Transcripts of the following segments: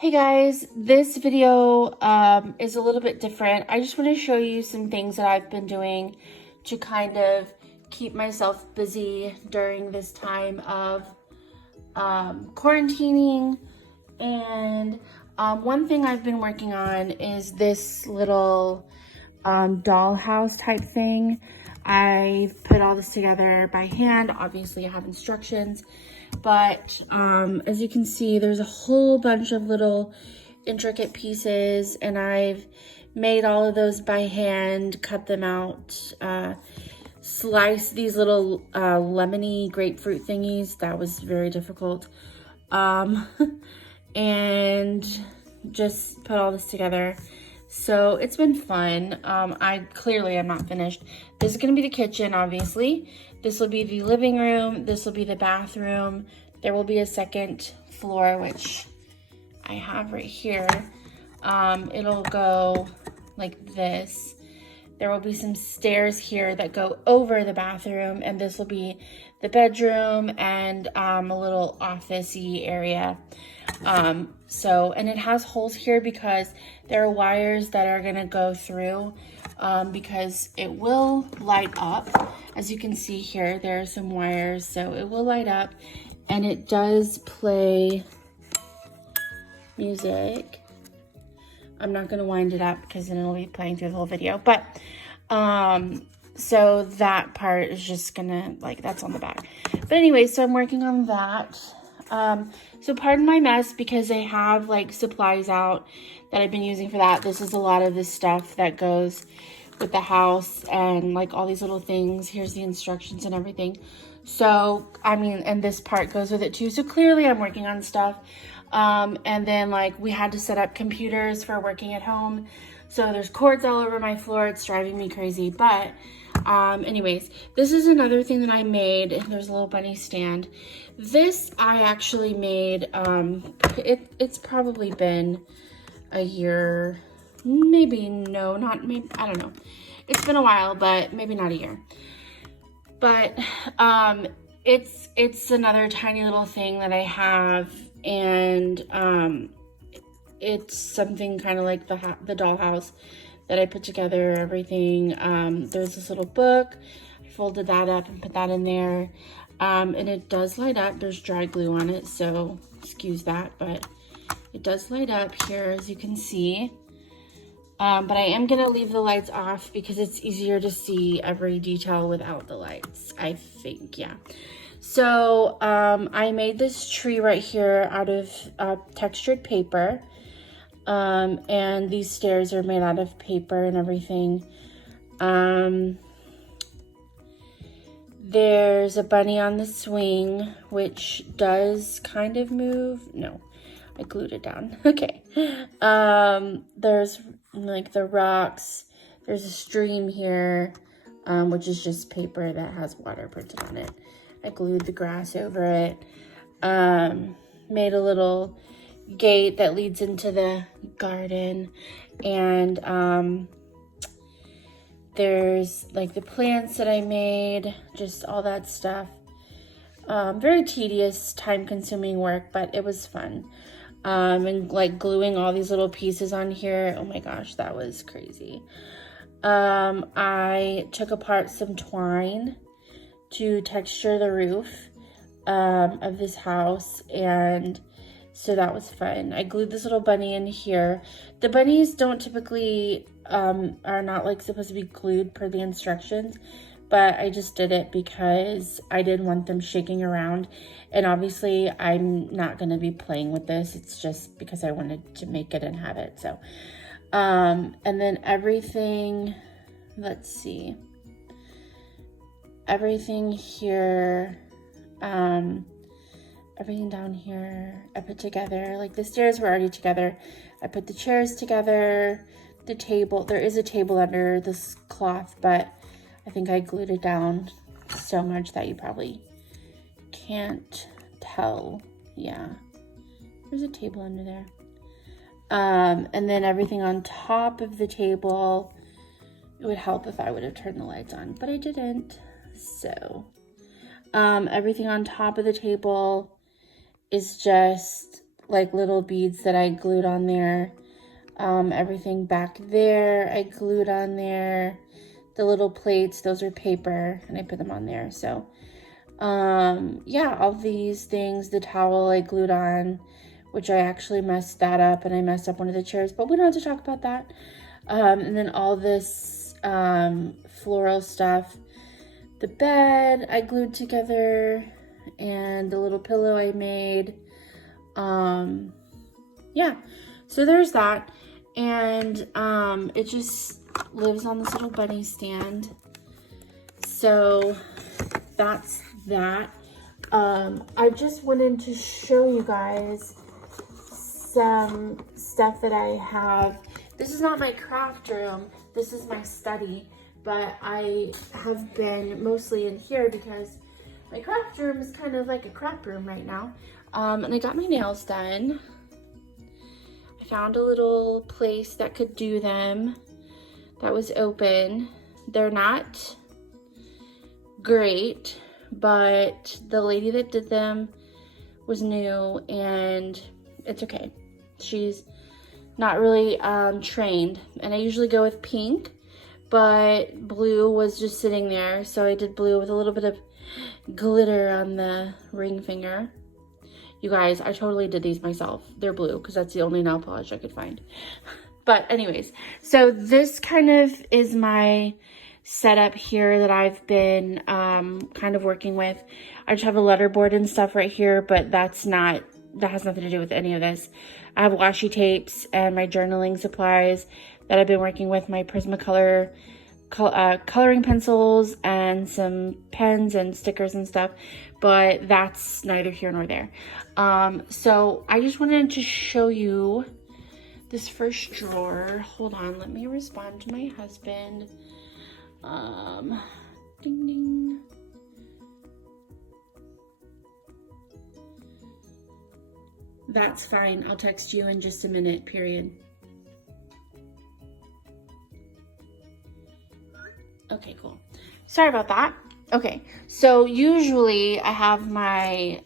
Hey guys, this video is a little bit different. I just want to show you some things that I've been doing to kind of keep myself busy during this time of quarantining. And one thing I've been working on is this little dollhouse type thing. I've put all this together by hand. Obviously I have instructions, but as you can see, there's a whole bunch of little intricate pieces, and I've made all of those by hand, cut them out, sliced these little lemony grapefruit thingies. That was very difficult. And just put all this together. So it's been fun. I clearly am not finished. This is gonna be the kitchen, obviously. This will be the living room. This will be the bathroom. There will be a second floor, which I have right here. It'll go like this. There will be some stairs here that go over the bathroom, and this will be the bedroom and a little office-y area. And it has holes here because there are wires that are gonna go through because it will light up. As you can see here, there are some wires, so it will light up, and it does play music. I'm not gonna wind it up because then it'll be playing through the whole video, but so that part is just gonna, like, that's on the back. But anyway, so I'm working on that. So pardon my mess because I have like supplies out that I've been using for that. This is a lot of the stuff that goes with the house and like all these little things. Here's the instructions and everything. So, I mean, and this part goes with it too. So clearly I'm working on stuff. And then like we had to set up computers for working at home. So there's cords all over my floor. It's driving me crazy. But anyways, this is another thing that I made. There's a little bunny stand. This I actually made, it's probably been a year, maybe, no, not maybe, I don't know. It's been a while, but maybe not a year. But it's another tiny little thing that I have, and it's something kind of like the dollhouse that I put together, everything. There's this little book. I folded that up and put that in there. And it does light up. There's dry glue on it, so excuse that, but it does light up here, as you can see. But I am gonna leave the lights off because it's easier to see every detail without the lights, I think, yeah. So I made this tree right here out of textured paper. And these stairs are made out of paper and everything. There's a bunny on the swing, which does kind of move. No, I glued it down. Okay. There's like the rocks. There's a stream here, which is just paper that has water printed on it. I glued the grass over it. Made a little gate that leads into the garden, and there's like the plants that I made, just all that stuff. Very tedious, time-consuming work, but it was fun. And like gluing all these little pieces on here, oh my gosh, that was crazy. I took apart some twine to texture the roof of this house, and so that was fun. I glued this little bunny in here. The bunnies don't typically, are not like supposed to be glued per the instructions, but I just did it because I didn't want them shaking around. And obviously I'm not gonna be playing with this. It's just because I wanted to make it and have it, so. And then everything, let's see. Everything here, everything down here I put together. Like the stairs were already together. I put the chairs together, the table. There is a table under this cloth, but I think I glued it down so much that you probably can't tell. Yeah, there's a table under there. And then everything on top of the table. It would help if I would have turned the lights on, but I didn't. So everything on top of the table is just like little beads that I glued on there. Everything back there I glued on there. The little plates, those are paper, and I put them on there. So yeah, all these things, the towel I glued on, which I actually messed that up, and I messed up one of the chairs, but we don't have to talk about that. And then all this floral stuff, the bed I glued together, and the little pillow I made. Yeah, so there's that. And it just lives on this little bunny stand. So that's that. I just wanted to show you guys some stuff that I have. This is not my craft room, this is my study, but I have been mostly in here because my craft room is kind of like a crap room right now. And I got my nails done. I found a little place that could do them that was open. They're not great, but the lady that did them was new, and it's okay. She's not really trained, and I usually go with pink, but blue was just sitting there, so I did blue with a little bit of glitter on the ring finger. You guys, I totally did these myself. They're blue because that's the only nail polish I could find. But anyways, so this kind of is my setup here that I've been kind of working with. I just have a letter board and stuff right here, but that has nothing to do with any of this. I have washi tapes and my journaling supplies that I've been working with, my Prismacolor coloring pencils and some pens and stickers and stuff, but that's neither here nor there. So I just wanted to show you this first drawer. Hold on, let me respond to my husband. Ding ding. That's fine, I'll text you in just a minute, period. Okay, cool. Sorry about that. Okay, so usually I have my,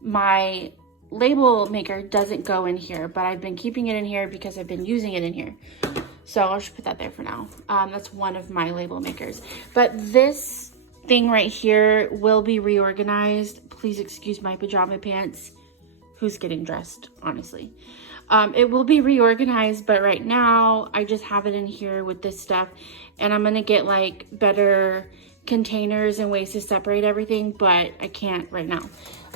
my label maker doesn't go in here, but I've been keeping it in here because I've been using it in here. So I'll just put that there for now. That's one of my label makers. But this thing right here will be reorganized. Please excuse my pajama pants. Who's getting dressed, honestly. It will be reorganized, but right now I just have it in here with this stuff, and I'm gonna get like better containers and ways to separate everything, but I can't right now.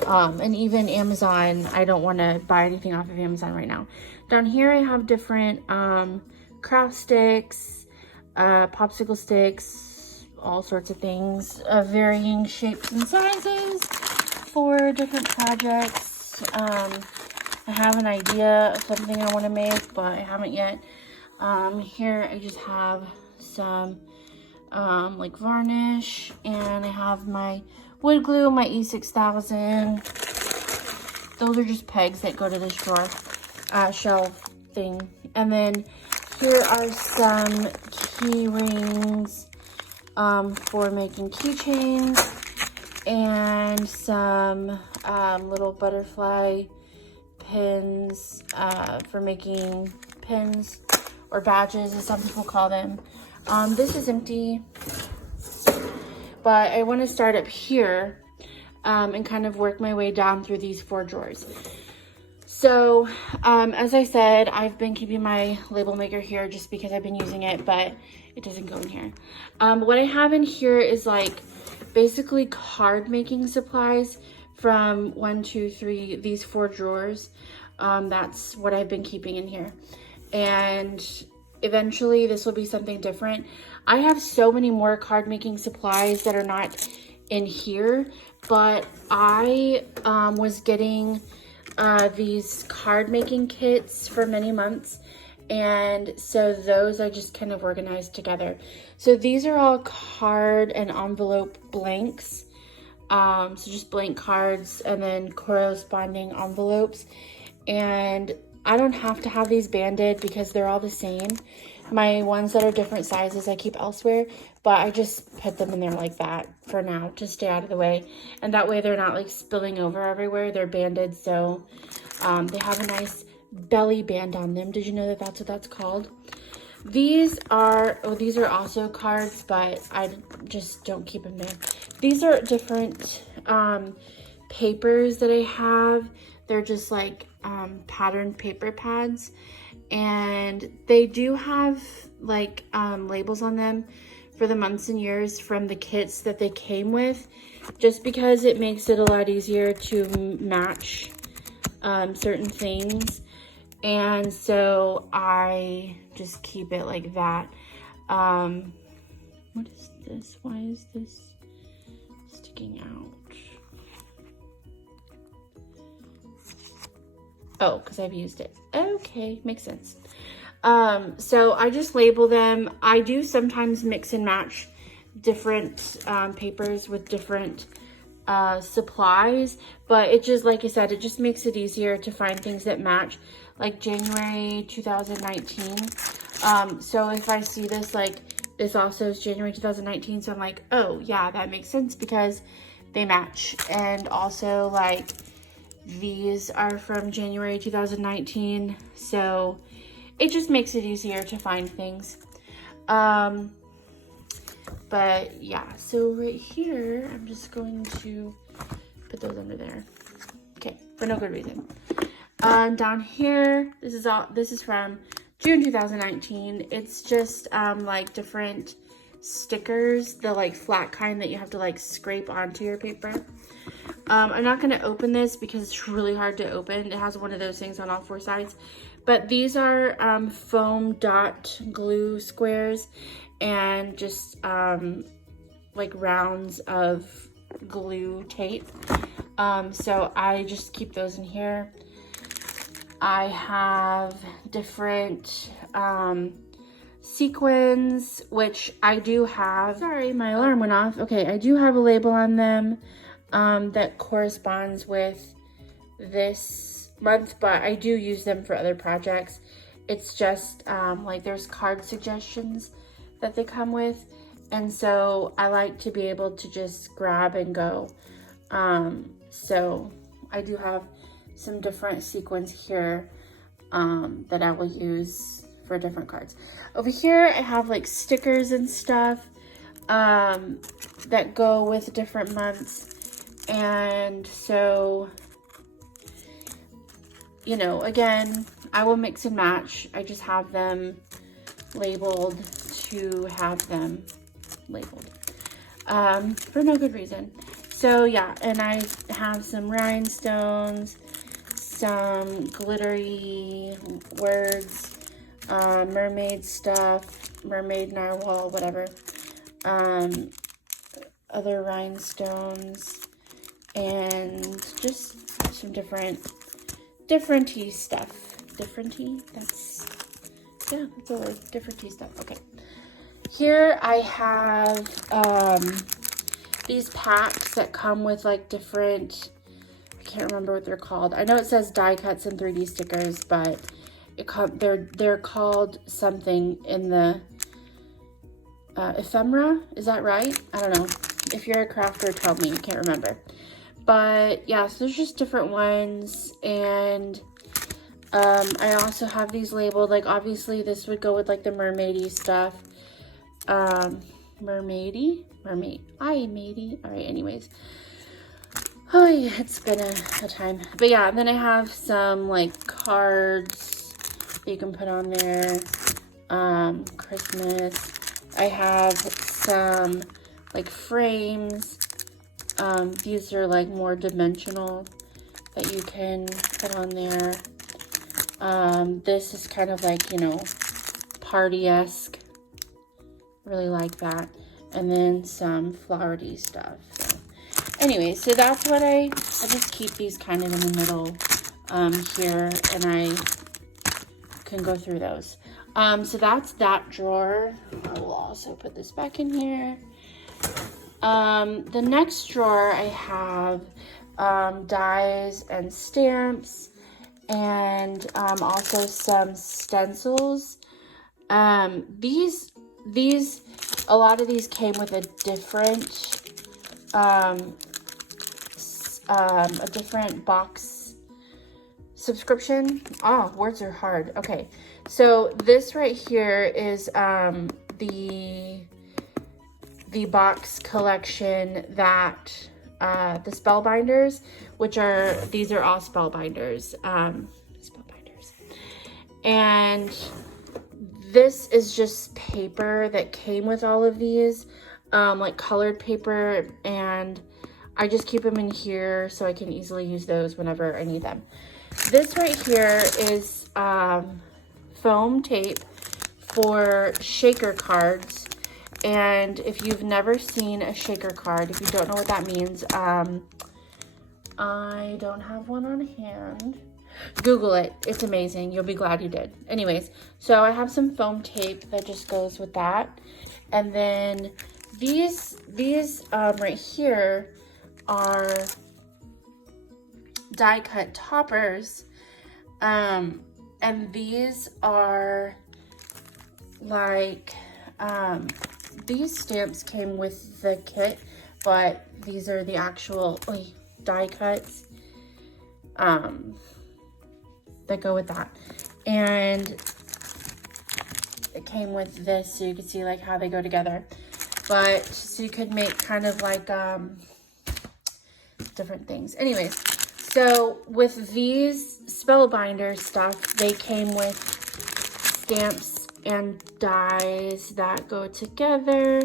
And even Amazon, I don't want to buy anything off of Amazon right now. Down here I have different craft sticks, popsicle sticks, all sorts of things of varying shapes and sizes for different projects. I have an idea of something I want to make, but I haven't yet. Here I just have some like varnish, and I have my wood glue, my E6000. Those are just pegs that go to this drawer, shelf thing. And then here are some key rings for making keychains, and some little butterfly pins for making pins or badges, as some people call them. This is empty, but I want to start up here and kind of work my way down through these 4 drawers. So as I said, I've been keeping my label maker here just because I've been using it, but it doesn't go in here. What I have in here is like basically card making supplies from 1, 2, 3, these 4 drawers. That's what I've been keeping in here. And eventually this will be something different. I have so many more card making supplies that are not in here, but I was getting these card making kits for many months, and so those I just kind of organized together. So these are all card and envelope blanks. So just blank cards and then corresponding envelopes. And I don't have to have these banded because they're all the same. My ones that are different sizes I keep elsewhere, but I just put them in there like that for now to stay out of the way. And that way they're not like spilling over everywhere. They're banded, so they have a nice belly band on them. Did you know that that's what that's called? These are also cards, but I just don't keep them there. These are different papers that I have. They're just like patterned paper pads, and they do have like labels on them for the months and years from the kits that they came with, just because it makes it a lot easier to match certain things. And so I just keep it like that. What is this? Why is this sticking out? Oh, because I've used it. Okay, makes sense. So I just label them. I do sometimes mix and match different papers with different supplies, but it just, like I said, it just makes it easier to find things that match. Like January 2019. So if I see this, like this also is January 2019, so I'm like, oh yeah, that makes sense because they match. And also like these are from January 2019, so it just makes it easier to find things. But yeah, so right here, I'm just going to put those under there. Okay, for no good reason. Down here, this is from June 2019. It's just like different stickers, the like flat kind that you have to like scrape onto your paper. I'm not going to open this because it's really hard to open. It has one of those things on all four sides. But these are foam dot glue squares and just like rounds of glue tape. So I just keep those in here. I have different sequins, which I do have. Sorry, my alarm went off. Okay, I do have a label on them that corresponds with this month, but I do use them for other projects. It's just like there's card suggestions that they come with, and so I like to be able to just grab and go. So I do have some different sequins here that I will use for different cards. Over here I have like stickers and stuff that go with different months, and so, you know, again, I will mix and match. I just have them labeled to have them labeled for no good reason. So yeah, and I have some rhinestones, some glittery words, mermaid stuff, mermaid narwhal, whatever, other rhinestones, and just some different tea stuff. Different tea? That's a word. Different tea stuff. Okay. Here I have these packs that come with like different, I can't remember what they're called. I know it says die cuts and 3D stickers, but they're called something in the ephemera. Is that right? I don't know. If you're a crafter, tell me. I can't remember. But yeah, so there's just different ones, and I also have these labeled. Like obviously this would go with like the mermaidy stuff. Mermaidy? Alright, anyways. Oh yeah, it's been a time. But yeah, then I have some like cards that you can put on there. Christmas. I have some like frames. These are like more dimensional that you can put on there. This is kind of like, you know, party-esque. Really like that. And then some flowery stuff. So anyway, so that's what I just keep these kind of in the middle here, and I can go through those. So that's that drawer. I will also put this back in here. The next drawer I have dies and stamps, and also some stencils. These, a lot of these came with a different box subscription. Oh, words are hard. Okay, so this right here is the box collection that the Spellbinders, these are all Spellbinders, and this is just paper that came with all of these, like colored paper, and I just keep them in here so I can easily use those whenever I need them. This right here is foam tape for shaker cards. And if you've never seen a shaker card, if you don't know what that means, I don't have one on hand. Google it. It's amazing. You'll be glad you did. Anyways, so I have some foam tape that just goes with that. And then these right here are die cut toppers. And these are like, these stamps came with the kit, but these are the actual die cuts that go with that. And it came with this, so you could see like how they go together. But so you could make kind of like different things. Anyways, so with these Spellbinder stuff, they came with stamps and dies that go together.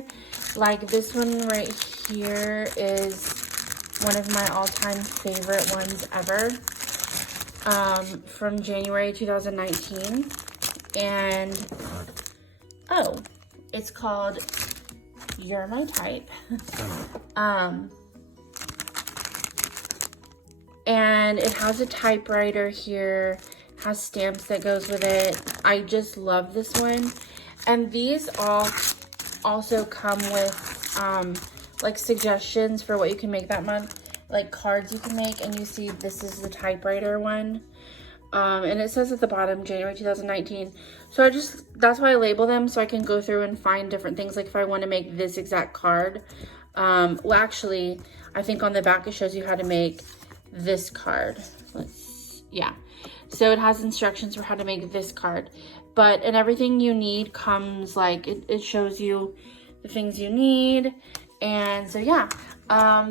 Like this one right here is one of my all-time favorite ones ever, from January 2019. And oh, it's called You're My Type. And it has a typewriter here, has stamps that goes with it. I just love this one. And these all also come with like suggestions for what you can make that month, like cards you can make. And you see this is the typewriter one, and it says at the bottom January 2019. So that's why I label them, so I can go through and find different things, like if I want to make this exact card. Well, actually, I think on the back it shows you how to make this card. Yeah, so it has instructions for how to make this card, and everything you need comes, like it shows you the things you need. And so yeah,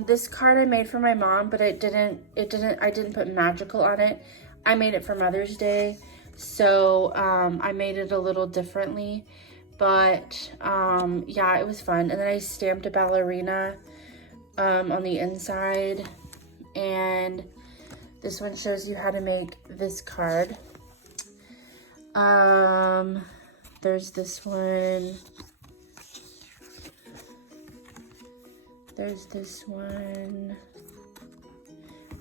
this card I made for my mom, but I didn't put magical on it. I made it for Mother's Day, so I made it a little differently, but yeah, it was fun. And then I stamped a ballerina on the inside, and this one shows you how to make this card. There's this one. There's this one,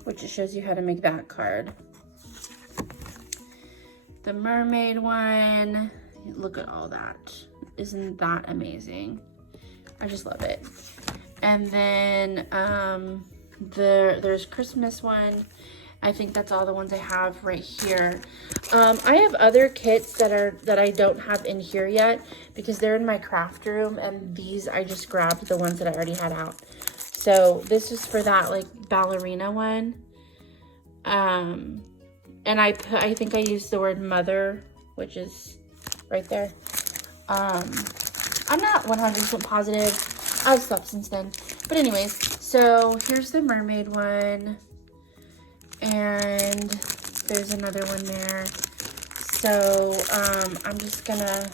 which shows you how to make that card. The mermaid one, look at all that. Isn't that amazing? I just love it. And then there's Christmas one. I think that's all the ones I have right here. I have other kits that I don't have in here yet because they're in my craft room, and these I just grabbed the ones that I already had out. So this is for that like ballerina one. And I think I used the word mother, which is right there. I'm not 100% positive. I've slept since then. But anyways, so here's the mermaid one. And there's another one there. So I'm just gonna,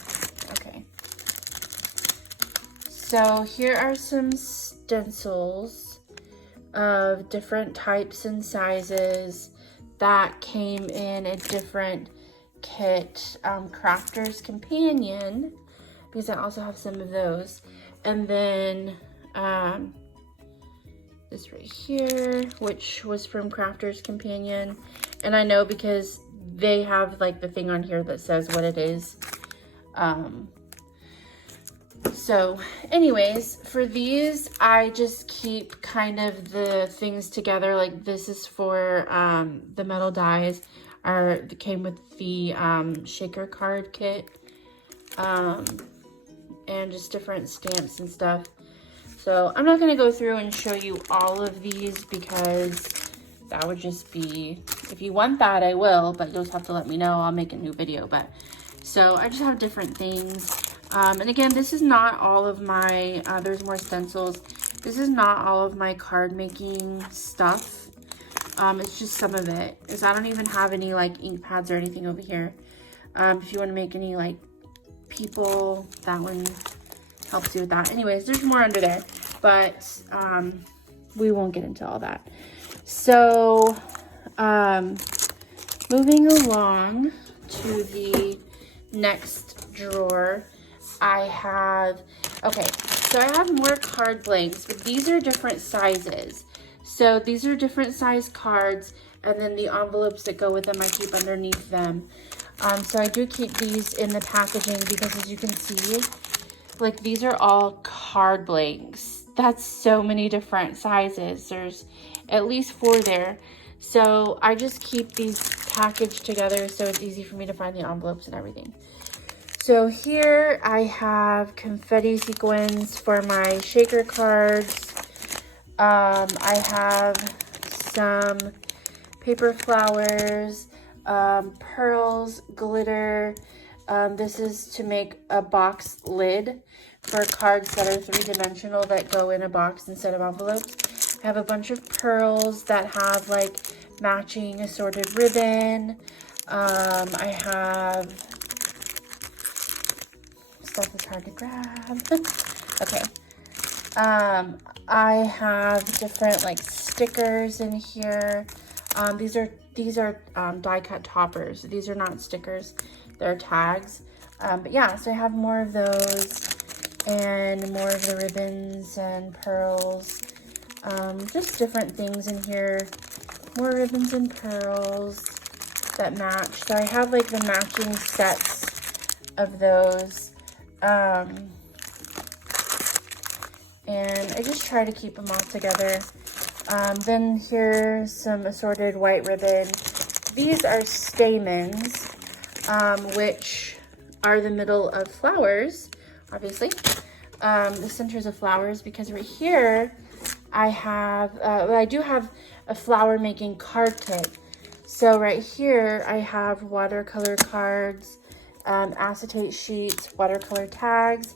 okay. So here are some stencils of different types and sizes that came in a different kit, Crafter's Companion, because I also have some of those. And then this right here, which was from Crafter's Companion. And I know because they have like the thing on here that says what it is. So anyways, for these, I just keep kind of the things together. Like this is for the metal dies that came with the shaker card kit. and just different stamps and stuff. So I'm not going to go through and show you all of these because that would just be, if you want that, I will, but you'll just have to let me know. I'll make a new video. But so I just have different things. And again, this is not all of my, there's more stencils. This is not all of my card making stuff. It's just some of it. Is I don't even have any like ink pads or anything over here. If you want to make any like people, that one helps you with that. Anyways, there's more under there, but we won't get into all that. So moving along to the next drawer, I have, okay, so I have more card blanks, but these are different sizes. So these are different size cards, and then the envelopes that go with them, I keep underneath them. So I do keep these in the packaging because, as you can see, like these are all card blanks. That's so many different sizes. There's at least 4 there. So I just keep these packaged together so it's easy for me to find the envelopes and everything. So here I have confetti sequins for my shaker cards. I have some paper flowers, pearls, glitter. This is to make a box lid for cards that are 3-dimensional that go in a box instead of envelopes. I have a bunch of pearls that have like matching assorted ribbon. I have stuff that's hard to grab. Okay. I have different like stickers in here. These are die cut toppers. These are not stickers, they're tags. But yeah, so I have more of those and more of the ribbons and pearls. Just different things in here. More ribbons and pearls that match. So I have like the matching sets of those. And I just try to keep them all together. Then here's some assorted white ribbon. These are stamens, which are the middle of flowers, obviously. The centers of flowers, because right here I have, I do have a flower making card kit. So right here I have watercolor cards, acetate sheets, watercolor tags.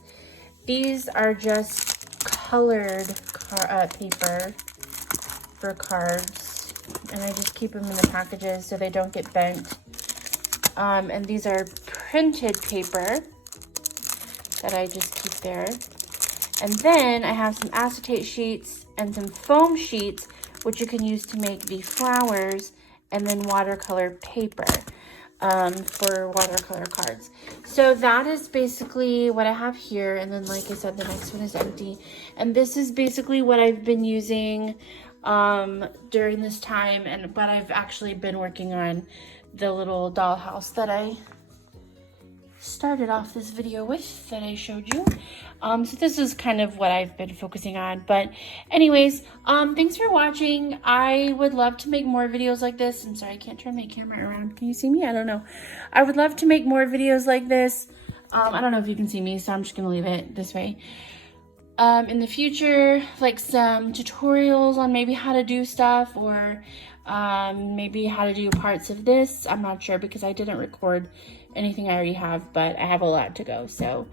These are just colored paper for cards, and I just keep them in the packages so they don't get bent. And these are printed paper that I just keep there. And then I have some acetate sheets and some foam sheets, which you can use to make the flowers, and then watercolor paper for watercolor cards. So that is basically what I have here. And then, like I said, the next one is empty. And this is basically what I've been using during this time, but I've actually been working on the little dollhouse that I started off this video with, that I showed you. So this is kind of what I've been focusing on. But anyways, thanks for watching. I would love to make more videos like this. I'm sorry, I can't turn my camera around. Can you see me? I don't know. I would love to make more videos like this. I don't know if you can see me, so I'm just gonna leave it this way. In the future, like some tutorials on maybe how to do stuff, or maybe how to do parts of this. I'm not sure because I didn't record anything I already have, but I have a lot to go. So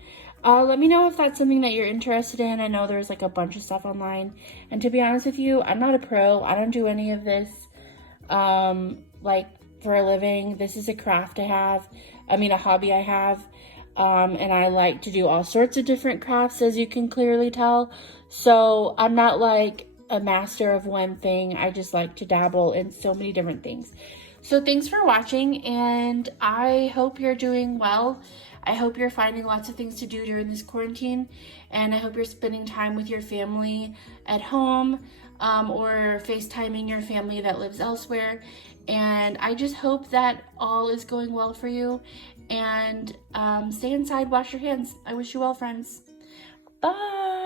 let me know if that's something that you're interested in. I know there's like a bunch of stuff online, and to be honest with you, I'm not a pro. I don't do any of this like for a living. This is a craft I have, a hobby I have. And I like to do all sorts of different crafts, as you can clearly tell. So I'm not like a master of one thing. I just like to dabble in so many different things. So thanks for watching, and I hope you're doing well. I hope you're finding lots of things to do during this quarantine, and I hope you're spending time with your family at home, or FaceTiming your family that lives elsewhere. And I just hope that all is going well for you, and stay inside, wash your hands. I wish you well, friends. Bye.